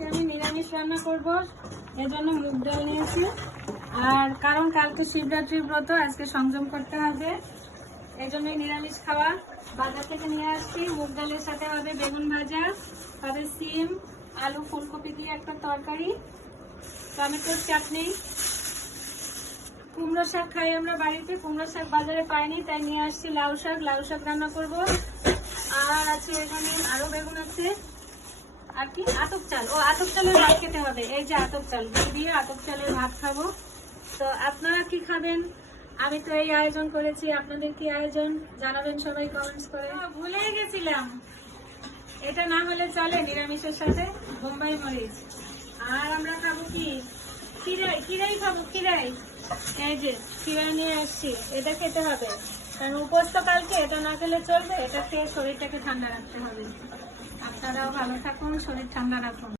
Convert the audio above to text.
আজকে আমি নিরামিষ রান্না করব, এজন্য মুগ ডাল নিয়েছি। আর কারণ কালকে শিবরাত্রির ব্রত, আজকে সংযম করতে হবে, এজন্যই নিরামিষ খাওয়া। বাজার থেকে নিয়ে আসছি। মুগ ডালের সাথে হবে বেগুন ভাজা, হবে সিম, আলু, ফুলকপি দিয়ে একটা তরকারি, টমেটোর চাটনি। কুমড়ো শাক খাই আমরা বাড়িতে, কুমড়ো শাক বাজারে পাইনি, তাই নিয়ে আসছি লাউ শাক। লাউ শাক রান্না করব। আর আছে এখানে আরো বেগুন আছে। আর কি আতপ চাল, আতপ চালের ভাত খেতে হবে। এই যে আতপ চাল, গুড় দিয়ে আতপ চালের ভাত খাবো। তো আপনারা কি খাবেন? আমি তো এই আয়োজন করেছি, আপনাদের কি আয়োজন জানাবেন সবাই কমেন্টস করে। ভুলেই গেছিলাম, এটা না হলে চলে নিরামিষের সাথে বোম্বাই মরিচ। আর আমরা খাবো কি খিরাই খাবো, খিরাই। এই যে খিরাই নিয়ে আসছি, এটা খেতে হবে কারণ উপোস তো কালকে। এটা না খেলে চলবে, এটা খেয়ে শরীরটাকে ঠান্ডা রাখতে হবে। আপনারাও ভালো থাকুন, শরীর ঠান্ডা রাখুন।